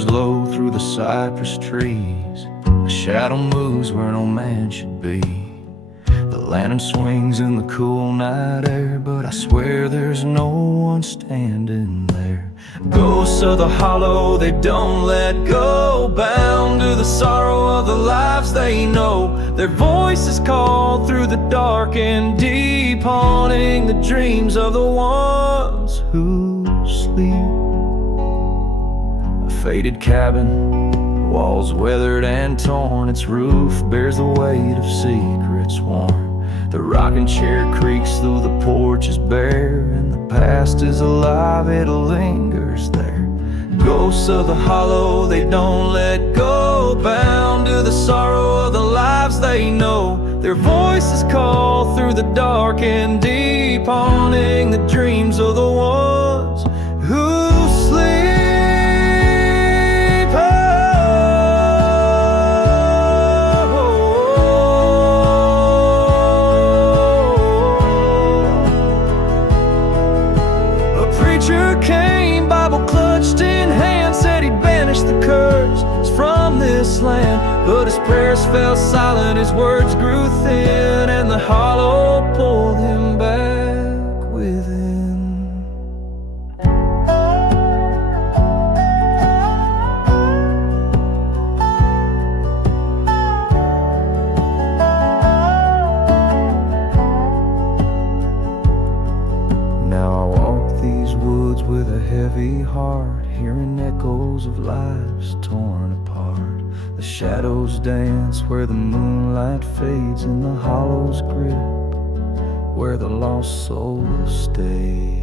hovers low through the cypress trees. A shadow moves where no man should be. The lantern swings in the cool night air, but I swear there's no one standing there. Ghosts of the hollow, they don't let go, bound to the sorrow of the lives they know. Their voices call through the dark and deep, haunting the dreams of the ones who sleep. A faded cabin, walls weathered and torn. Its roof bears the weight of secrets worn. The rocking chair creaks though the porch is bare, and the past is alive, it lingers there. Ghosts of the hollow, they don't let go, bound to the sorrow of the lives they know. Their voices call through the dark and deep, haunting the dreams of the ones who sleep. Came, Bible clutched in hand, said he'd banish the curse from this land. But his prayers fell silent, his words grew thin, and the hollow pulled him back within. Now I walk these woods with a heavy heart, hearing echoes of lives torn apart. The shadows dance where the moonlight fades, in the hollow's grip where the lost soul stayed.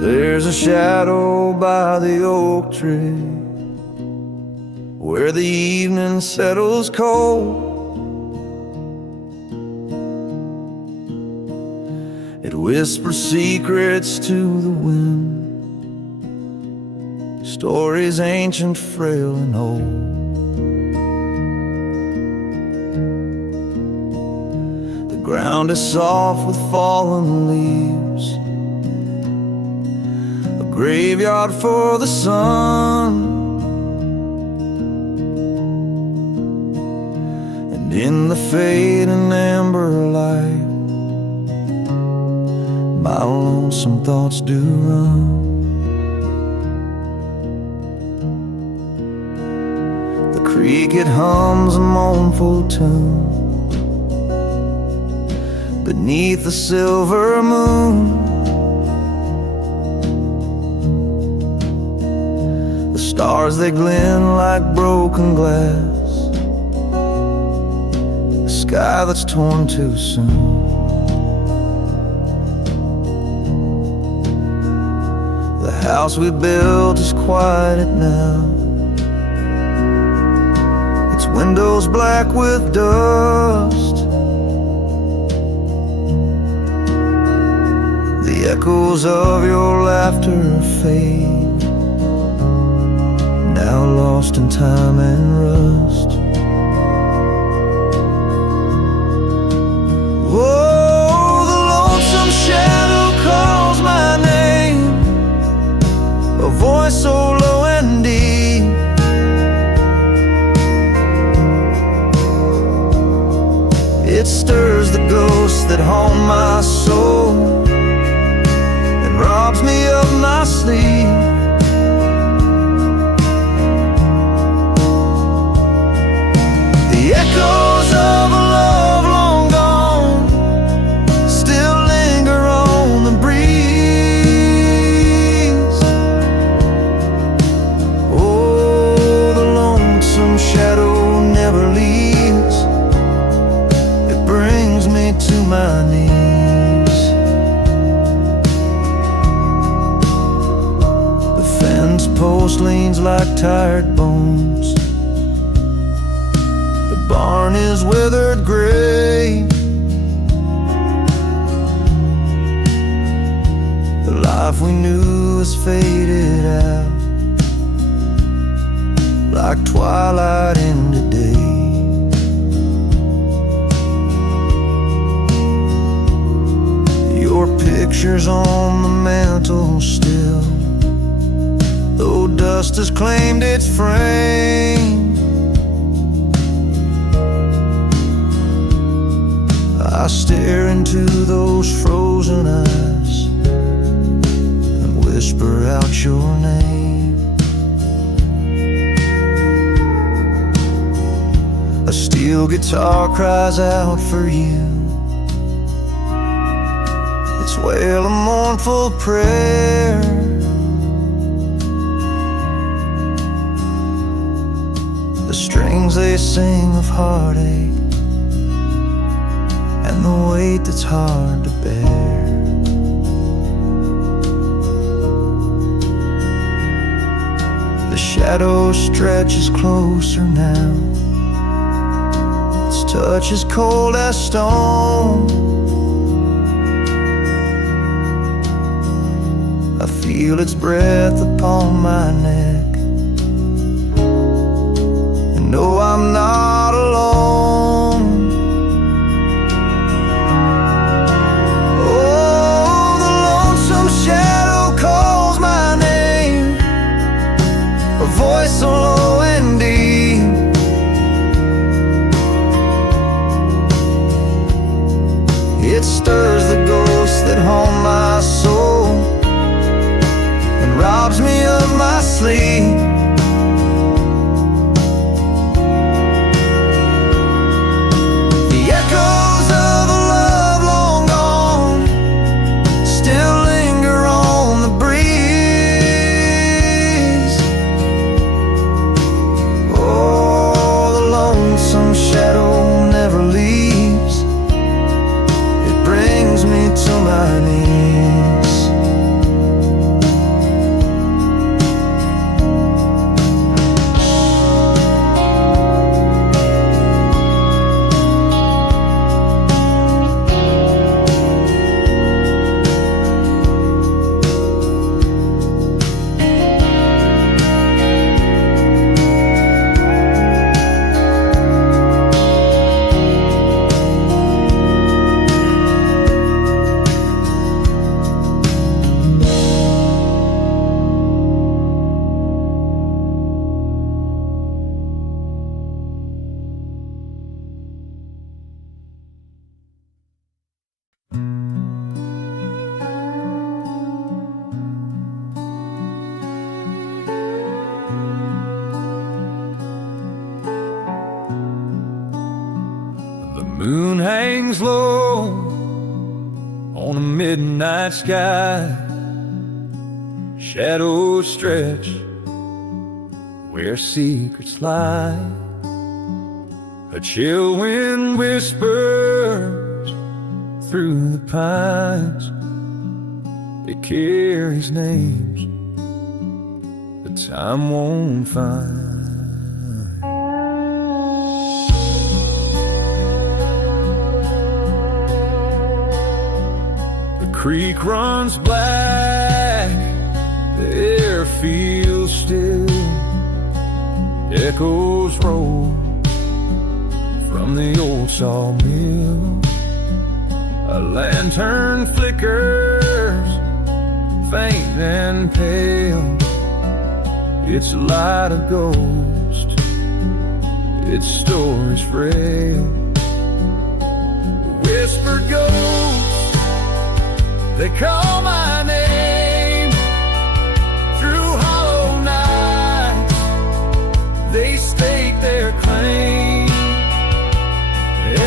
There's a shadow by the oak tree where the evening settles cold. It whispers secrets to the wind, stories ancient, frail and old. The ground is soft with fallen leaves, graveyard for the sun, and in the fading amber light, my lonesome thoughts do run. The creek, it hums a mournful tune beneath the silver moon. Stars, they glint like broken glass, a sky that's torn too soon. The house we built is quiet now, its windows black with dust. The echoes of your laughter fade, now lost in time and rust. Oh, the lonesome shadow calls my name, a voice so low and deep. It stirs the ghosts that haunt my soul and robs me of my sleep. his withered grave. The life we knew has faded out, like twilight into day. Your picture's on the mantle still, though dust has claimed its frame. I stare into those frozen eyes and whisper out your name. A steel guitar cries out for you, its wail a mournful prayer. The strings they sing of heartache and the weight that's hard to bear. The shadow stretches closer now, its touch is cold as stone. I feel its breath upon my neck and know I'm not alone. Oh, the lonesome shadow calls my name, a voice so low and deep. It stirs the ghosts that haunt my soul and robs me of my sleep. The echoes of a love long gone still linger on the breeze. Oh, the lonesome shadow never leaves, it brings me to my knees. The moon hangs low on a midnight sky. Shadows stretch where secrets lie. A chill wind whispers through the pines. It carries names that time won't find. The creek runs black, the air feels still. Echoes roll from the old sawmill. A lantern flickers, faint and pale. Its light a ghost, its story's frail. Whispered ghosts, they call my name through hollow nights. They stake their claim.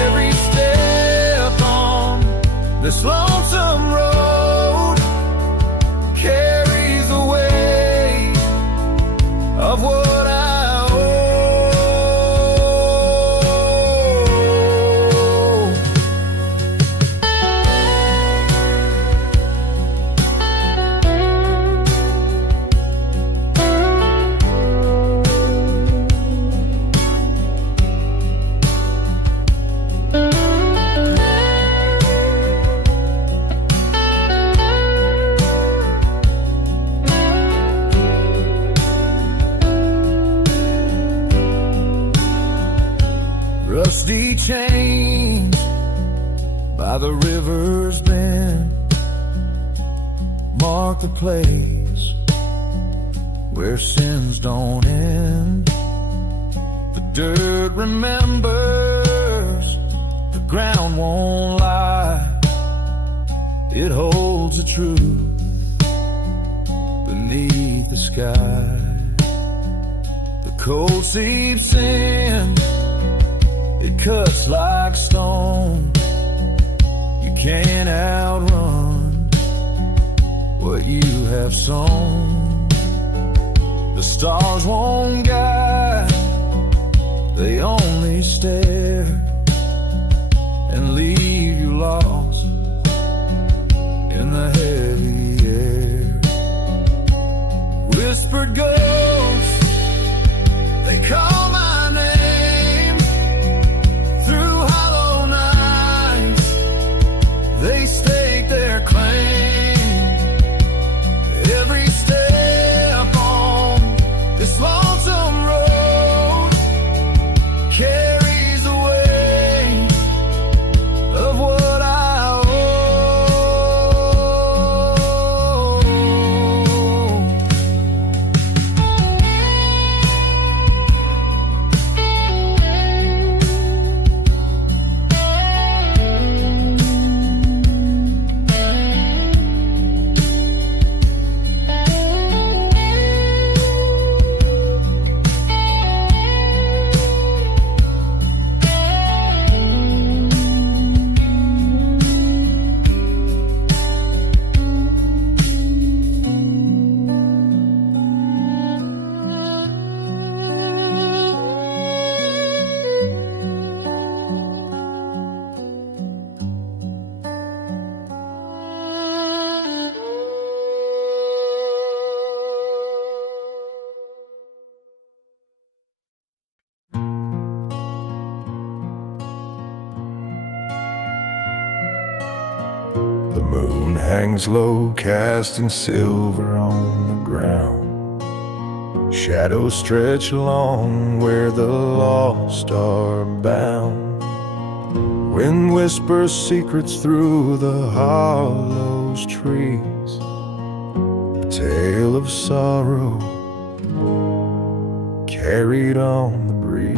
Every step on this lonesome road carries the weight of what I owe. Rusty chains by the river's bend mark the place where sins don't end. The dirt remembers, the ground won't lie. It holds the truth beneath the sky. The cold seeps in, it cuts like stone. You can't outrun what you have sown. The stars won't guide, they only stare and leave you lost in the heavy air. Whispered ghosts, they call my name through hollow nights. They stake their claim. Every step on this lonesome road carries the weight of what I owe. The moon hangs low, casting silver on the ground. Shadows stretch along where the lost are bound. Wind whispers secrets through the hollows trees. A tale of sorrow carried on the breeze.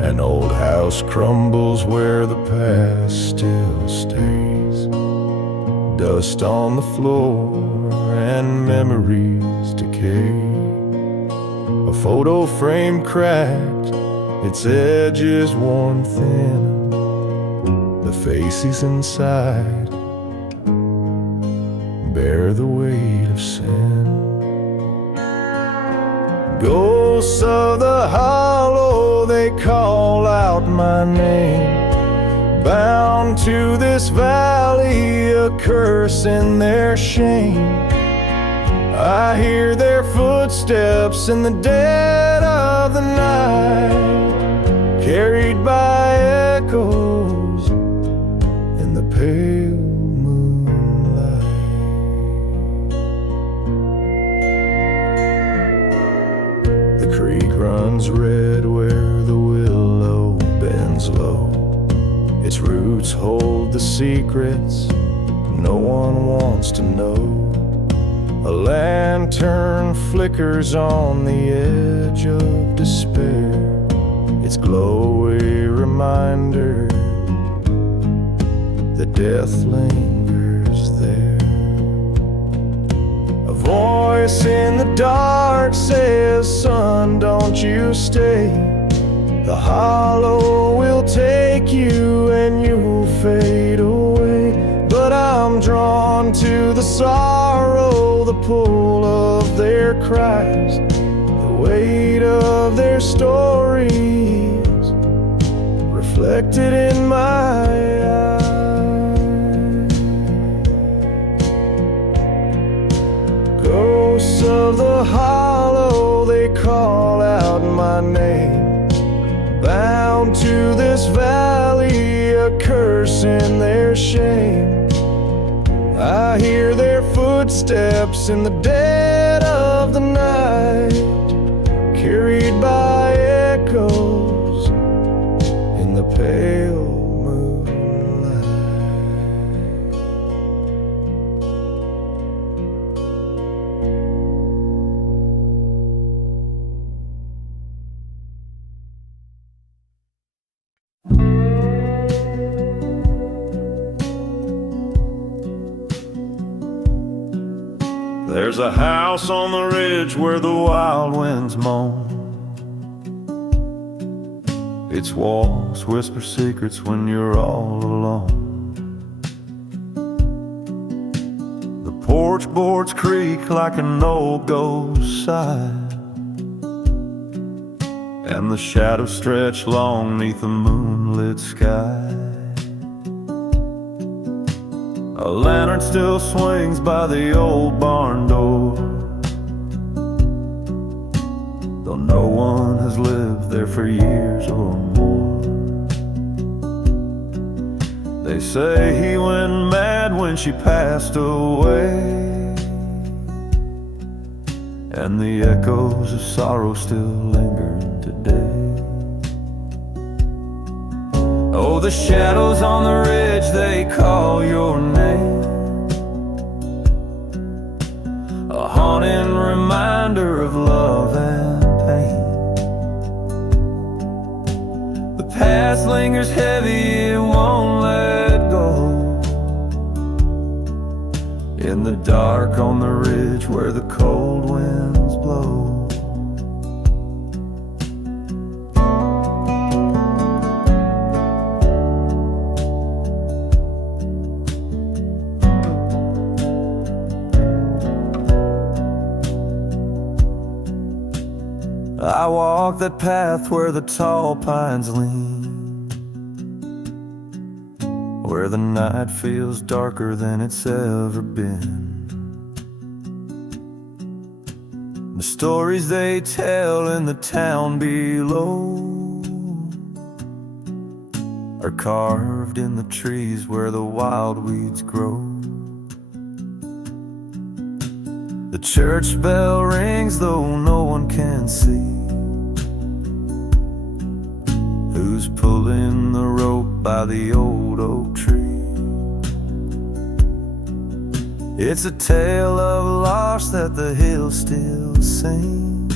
An old house crumbles where the past still stays. Dust on the floor and memories decay. A photo frame cracked, its edges worn thin. The faces inside bear the weight of sin. Ghosts of the hollow, they call out my name. Bound to this valley, a curse in their shame. I hear their footsteps in the dead of the night, carried by echoes in the pale moonlight. The creek runs red where the willow bends low. Its roots hold the secrets no one wants to know. A lantern flickers on the edge of despair, its glow a reminder that death lingers there. A voice in the dark says, son, don't you stay. The hollow will take you and you'll fade away. But I'm drawn to the sorrow, the pull of their cries, the weight of their stories reflected in my eyes. Ghosts of the hollow, they call out my name. Bound to this valley, a curse in their shame. I hear their footsteps in the dead of the night, carried by pale moonlight. There's a house on the ridge where the wild winds moan. Its walls whisper secrets when you're all alone. The porch boards creak like an old ghost sigh, and the shadows stretch long 'neath the moonlit sky. A lantern still swings by the old barn door, though no one has lived there for years or more. They say he went mad when she passed away, and the echoes of sorrow still linger today. Oh, the shadows on the ridge, they call your name, a haunting reminder of love and pain. The past lingers heavy, it won't let go, in the dark on the ridge where the cold winds blow. I walk that path where the tall pines lean, where the night feels darker than it's ever been. The stories they tell in the town below are carved in the trees where the wild weeds grow. The church bell rings though no one can see who's pulling the rope by the old oak tree. It's a tale of loss that the hills still sing,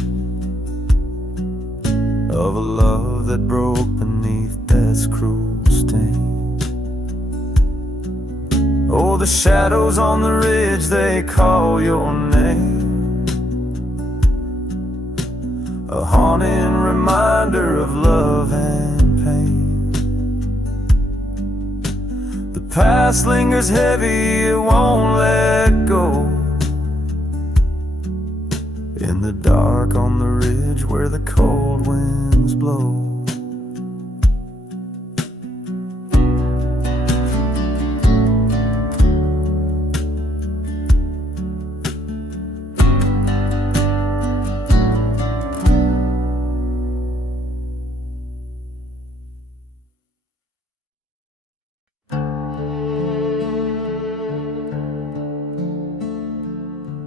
of a love that broke beneath death's cruel sting. Oh, the shadows on the ridge, they call your name, a haunting reminder of love and pain. The past lingers heavy, it won't let go, in the dark on the ridge where the cold winds blow.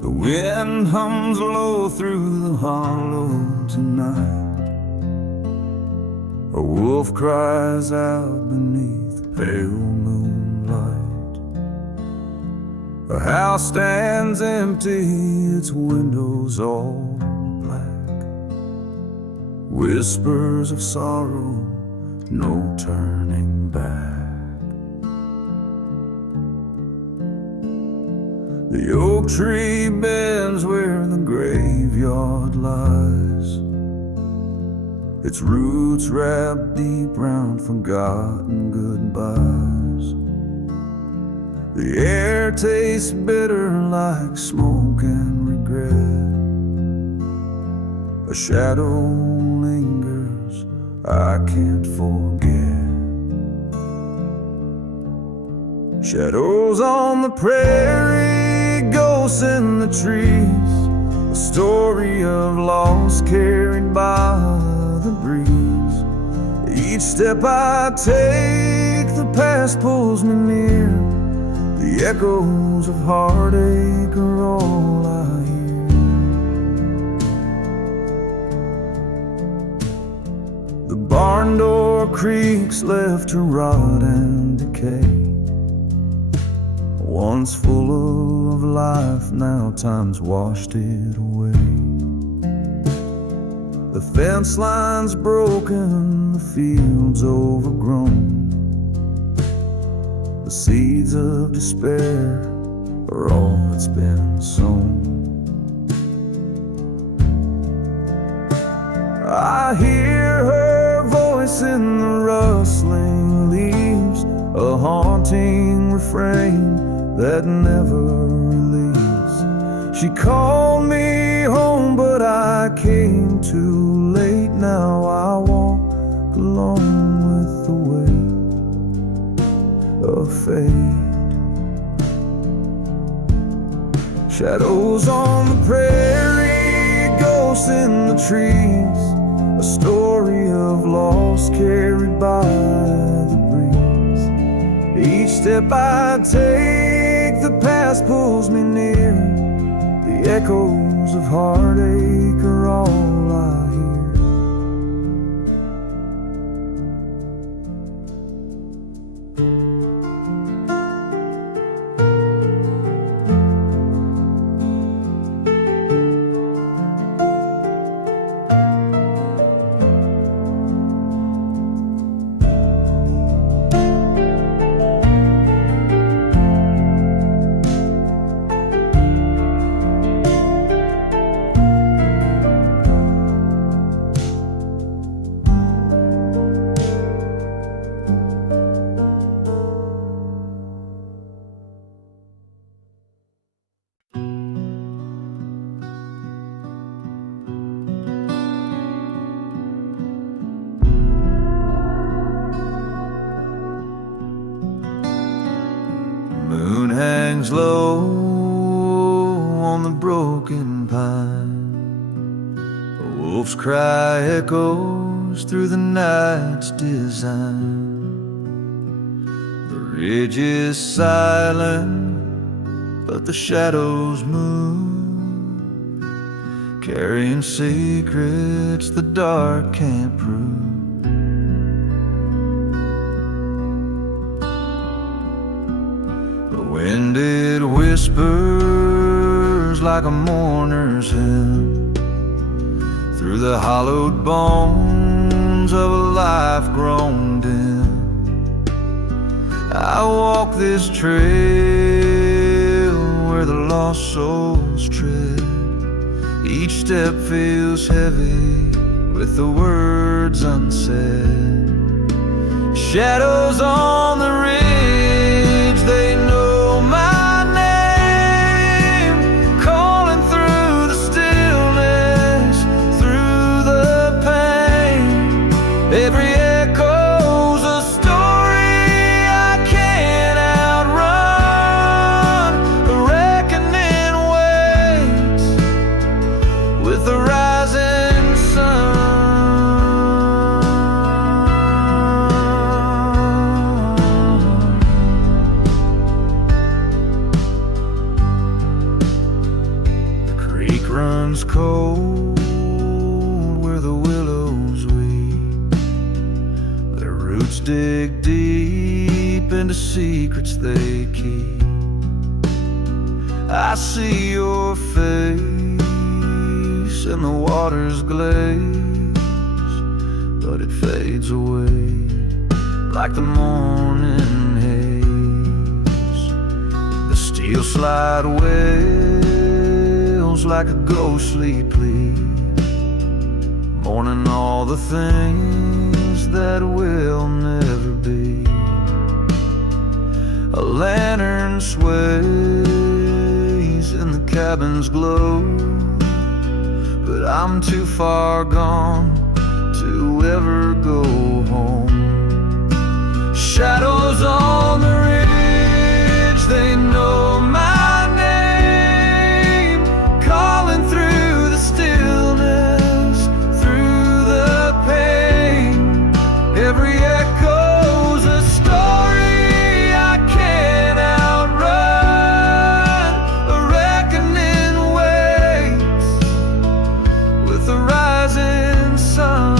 The wind hums low through the hollow tonight, a wolf cries out beneath the pale moonlight. A house stands empty, its windows all black, whispers of sorrow, no turning back. The oak tree bends where the graveyard lies, its roots wrapped deep round forgotten goodbyes. The air tastes bitter like smoke and regret, a shadow lingers I can't forget. Shadows on the prairie, ghosts in the trees, a story of loss carried by the breeze. Each step I take, the past pulls me near, the echoes of heartache are all I hear. The barn door more creeks left to rot and decay. Once full of life, now time's washed it away. The fence line's broken, the field's overgrown. The seeds of despair are all that's been sown. I hear her voice in the rustling leaves, a haunting refrain that never relieves. She called me home, but I came too late. Now I walk alone with the weight of fate. Shadows on the prairie, ghosts in the trees, a story of loss carried by the breeze. Each step I take, the past pulls me near. The echoes of heartache are all I hear. Moon hangs low on the broken pine. A wolf's cry echoes through the night's design. The ridge is silent, but the shadows move, carrying secrets the dark can't prove. The wind, it whispers like a mourner's hymn through the hollowed bones of a life grown dim. I walk this trail where the lost souls tread. Each step feels heavy with the words unsaid. Shadows on the ridge, they know my name, calling through the stillness, through the pain. Every echo's a story I can't outrun. A reckoning waits with the rising sun. Runs cold where the willows weep. Their roots dig deep into secrets they keep. I see your face and the water's glaze, but it fades away like the morning haze. The steel slide wails like a ghostly plea, mourning all the things that will never be. A lantern sways in the cabin's glow, but I'm too far gone to ever go home. Shadows on the ridge, they know my name, calling through the stillness, through the pain. Every echo's a story I can't outrun. A reckoning waits with the rising sun.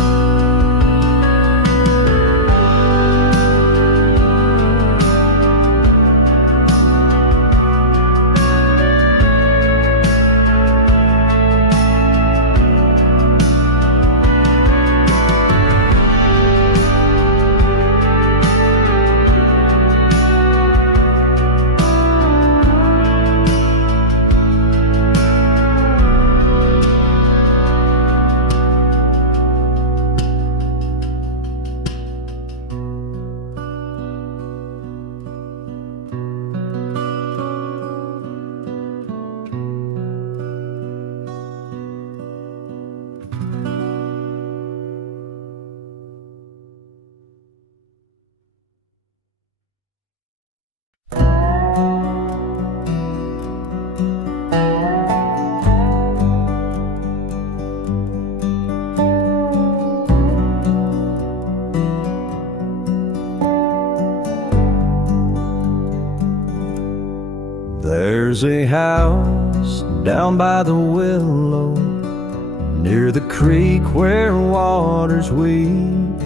There's a house down by the willow, near the creek where waters weep.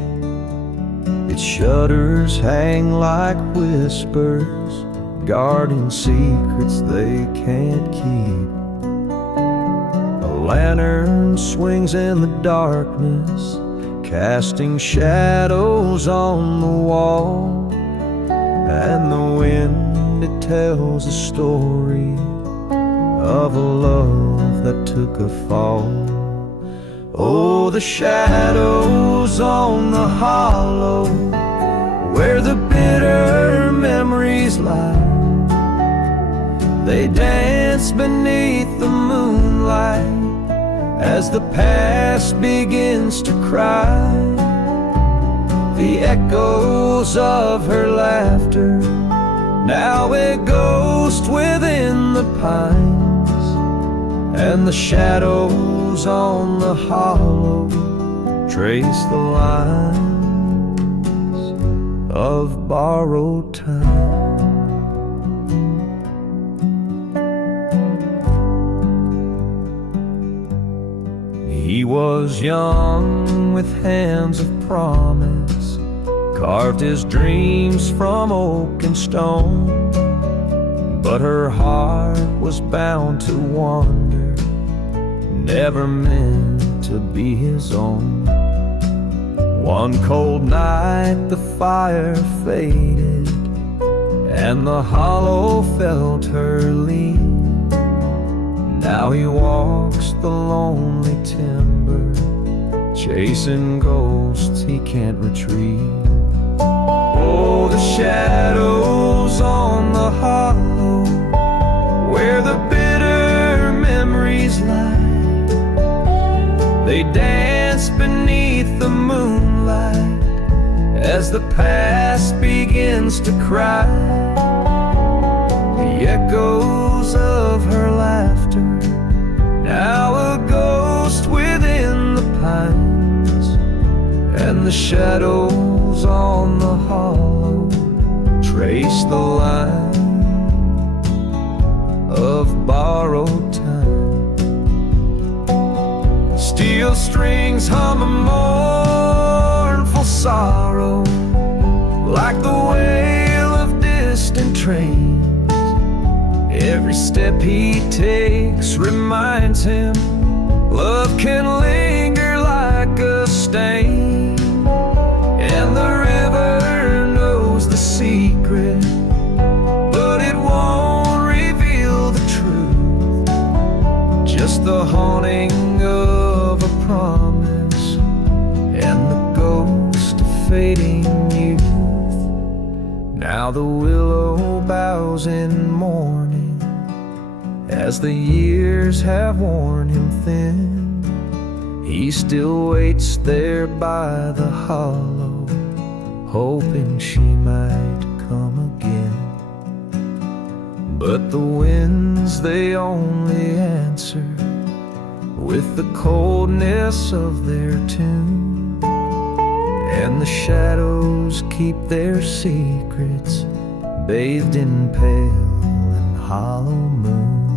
Its shutters hang like whispers, guarding secrets they can't keep. A lantern swings in the darkness, casting shadows on the wall, and the wind, it tells a story of a love that took a fall. Oh, the shadows on the hollow, where the bitter memories lie, they dance beneath the moonlight as the past begins to cry. The echoes of her laughter, now a ghost within the pines, and the shadows on the hollow trace the lines of borrowed time. He was young with hands of promise, carved his dreams from oak and stone, but her heart was bound to wander, never meant to be his own. One cold night the fire faded, and the hollow felt her lean. Now he walks the lonely timber, chasing ghosts he can't retrieve. Oh, the shadows on the hollow, where the bitter memories lie, they dance beneath the moonlight as the past begins to cry. The echoes of her laughter, now a ghost within the pines, and the shadows on the hollow trace the line of borrowed time. Steel strings hum a mournful sorrow, like the wail of distant trains. Every step he takes reminds him love can linger like a stain, and the river knows the secret, but it won't reveal the truth. Just the haunting of a promise and the ghost of fading youth. Now the willow bows in mourning as the years have worn him thin. He still waits there by the hollow, hoping she might come again. But the winds, they only answer with the coldness of their tune, and the shadows keep their secrets bathed in pale and hollow moon.